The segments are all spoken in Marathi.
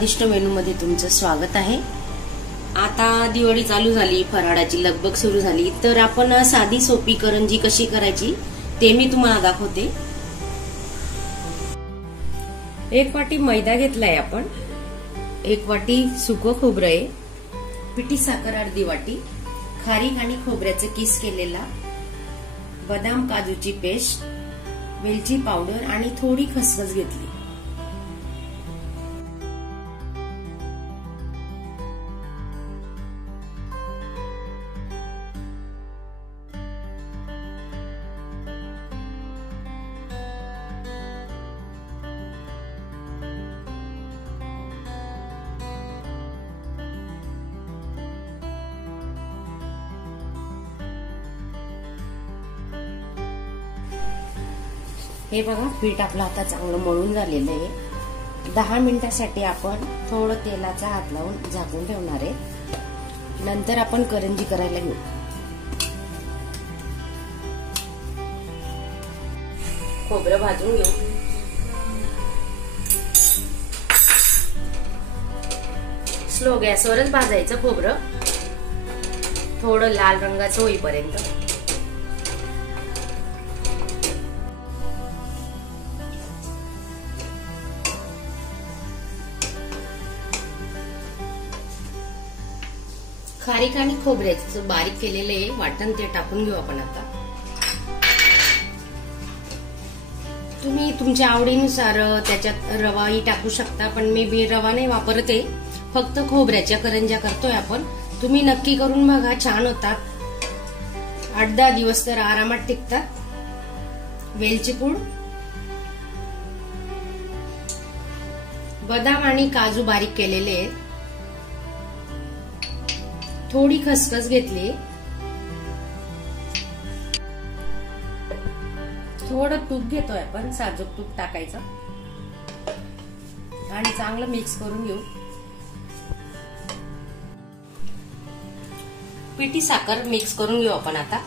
स्वादिष्ट मेनू मध्ये तुमचं स्वागत आहे। आता दिवाळी चालू झाली, फराळाची लगबग सुरू झाली, तर आपण साधी सोपी करंजी कशी करायची ते मी तुम्हाला दाखवते। एक वाटी मैदा घेतलाय आपण, एक वाटी सुकं खोबरं आहे, पिठी साखर अर्धी वाटी, खारीक आणि खोबऱ्याचे किस केलेला, बदाम काजूची पेस्ट, वेलची पावडर आणि थोडी खसखस घेतली। हे बघा, पीठ आपलं आता चांगलं मळून झालेलं आहे। 10 मिनिटांसाठी आपण थोडं तेलाचा हात लावून झाकून ठेवणार आहे। नंतर आपण करंजी करायला घेऊ। खोबरं भाजून घेऊ। स्लो गॅसवरच भाजायचं खोबरं, थोडं लाल रंगाचं होईपर्यंत। खारीक आणि खोबऱ्याचं बारीक केलेले वाटण ते टाकून घेऊ आपण आता। तुम्ही तुमच्या आवडीनुसार त्याच्यात रवाही टाकू शकता, पण मी रवा नाही वापरते, फक्त खोबऱ्याच्या करंज्या करतोय आपण। तुम्ही नक्की करून बघा, छान होतात। 8-10 दिवस तर आरामात टिकतात। वेलची पूड, बदाम आणि काजू बारीक केलेले आहेत, थोडी खसखस घेतली, थोडं तूप घेतोय आपण, साजूक तूप टाकायचं आणि चांगलं मिक्स करून घेऊ। पिठी साखर मिक्स करून घेऊ आपण आता।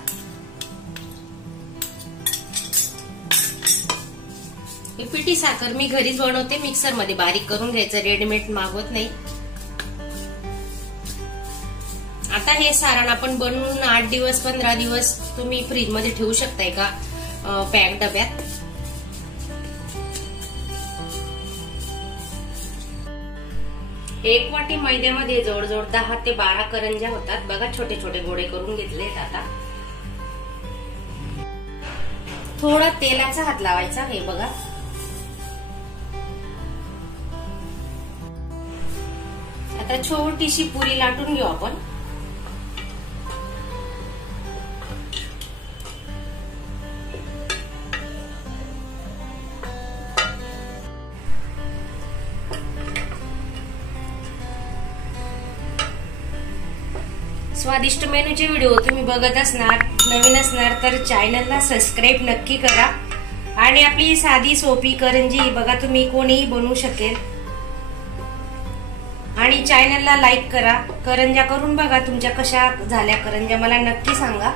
ही पिठी साखर मी घरीच बनवते, मिक्सर मध्ये बारीक करून घ्यायचं, रेडीमेड मागवत नाही। आता हे सारण आपण बनवून 8 दिवस 15 दिवस तुम्ही फ्रीज मध्ये ठेवू शकताय का पॅक डब्यात। एक वाटी मैद्यामध्ये जवळजवळ 10 ते 12 करंज्या होतात बघा। छोटे छोटे गोळे करून घेतलेत। आता थोडा तेलाचा हात लावायचा, हे बघा। आता छोटीशी पुरी लाटून घेऊ आपण। स्वादिष्ट मेनूचे व्हिडिओ तुम्ही बघत असणार, नवीन असणार तर चॅनलला सबस्क्राईब नक्की करा। आणि आपली साधी सोपी करंजी बघा, तुम्ही कोणीही बनवू शकेल। आणि चॅनलला लाईक करा। करंज्या करून बघा, तुमच्या कशा झाल्या करंज्या मला नक्की सांगा।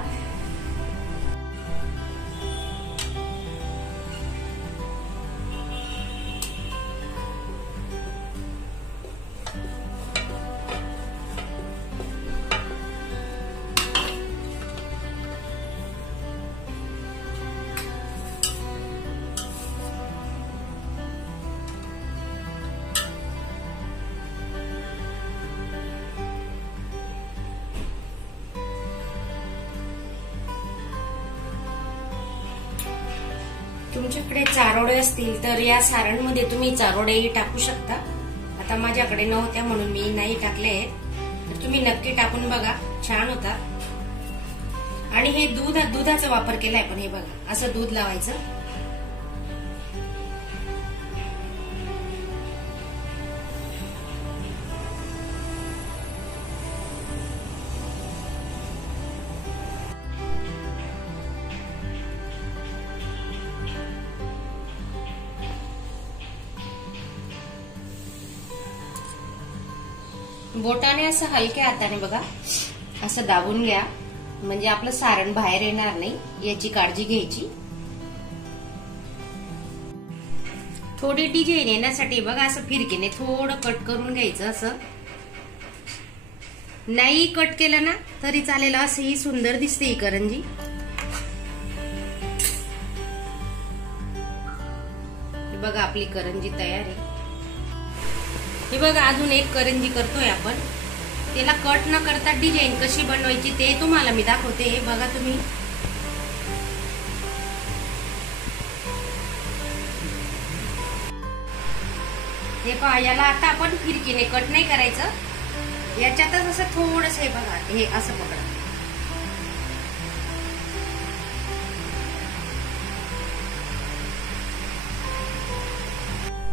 तुमच्याकडे चारोळे असतील तर या सारणमध्ये तुम्ही चारोळेही टाकू शकता। आता माझ्याकडे नव्हत्या म्हणून मी नाही टाकले, तर तुम्ही नक्की टाकून बघा, छान होतात। आणि हे दुधाचा वापर केलाय पण, हे बघा, असं दूध लावायचं। बोटाने असं हलक्या हाताने बघा असं दाबून घ्या, म्हणजे आपलं सारण बाहेर येणार नाही, याची काळजी घ्यायची। थोडी डिझाईन येण्यासाठी बघा असं फिरकीने थोडं कट करून घ्यायचं. असं नाही कट केलं ना तरी चालेल, असं ही सुंदर दिसते ही करंजी. बघा आपली करंजी तयार आहे. हे बघा अजून एक करंजी करतोय आपण. त्याला कट न करता डिझाईन कशी बनवायची ते तुम्हाला मी दाखवते. बघा तुम्ही हे पहा, याला आता आपण फिरकीने कट नाही करायचं. याच्यातच असं थोडस हे बघा हे असं पकडा.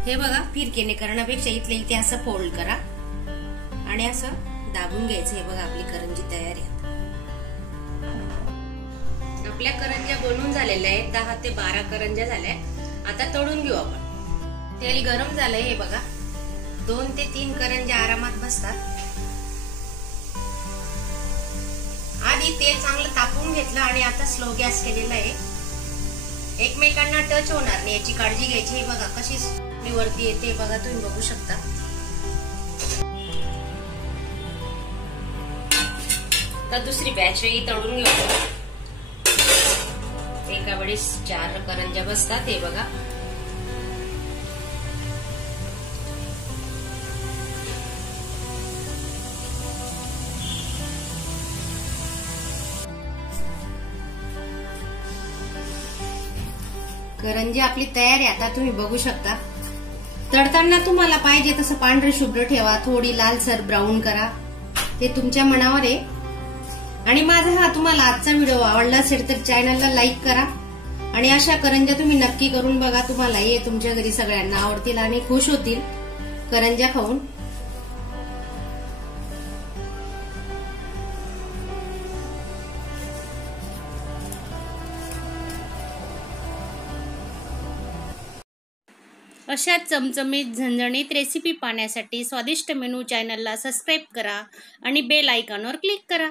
हे बघा फिरकीने करण्यापेक्षा इथले इथे असं फोल्ड करा आणि असं दाबून घ्यायचं. हे बघा आपली करंजी तयार आहे. आपल्या करंज्या बनवून झालेल्या आहेत. 10 ते 12 करंज्या झाल्या. आता तळून घेऊ आपण. तेल गरम झालंय. हे बघा 2 ते 3 करंज्या आरामात बसतात. आधी तेल चांगलं तापवून घेतलं आणि आता स्लो गॅस केलेला आहे. एकमेकांना टच होणार नाही याची काळजी घ्यायची. हे बघा कशी वरती येते बघा, तुम्ही बघू शकता. तर दुसरी बॅच ही तळून घेऊ. एका वेळेस 4 करंज्या बसतात. हे बघा करंजी आपली तयार आहे. आता तुम्ही बघू शकता. तळताना तुम्हाला पाहिजे तसं पांढरे शुभ्र ठेवा, थोडी लालसर ब्राऊन करा, ते तुमच्या मनावर आहे. आणि माझा हा तुम्हाला आजचा व्हिडिओ आवडला असेल तर चॅनलला लाईक करा आणि अशा करंज्या तुम्ही नक्की करून बघा. तुम्हाला हे तुमच्या घरी सगळ्यांना आवडतील आणि खुश होतील करंज्या खाऊन. अशा चमचमीत झणझणीत रेसिपी पाहण्यासाठी स्वादिष्ट मेनू चॅनलला सबस्क्राईब करा आणि बेल आयकॉनवर क्लिक करा.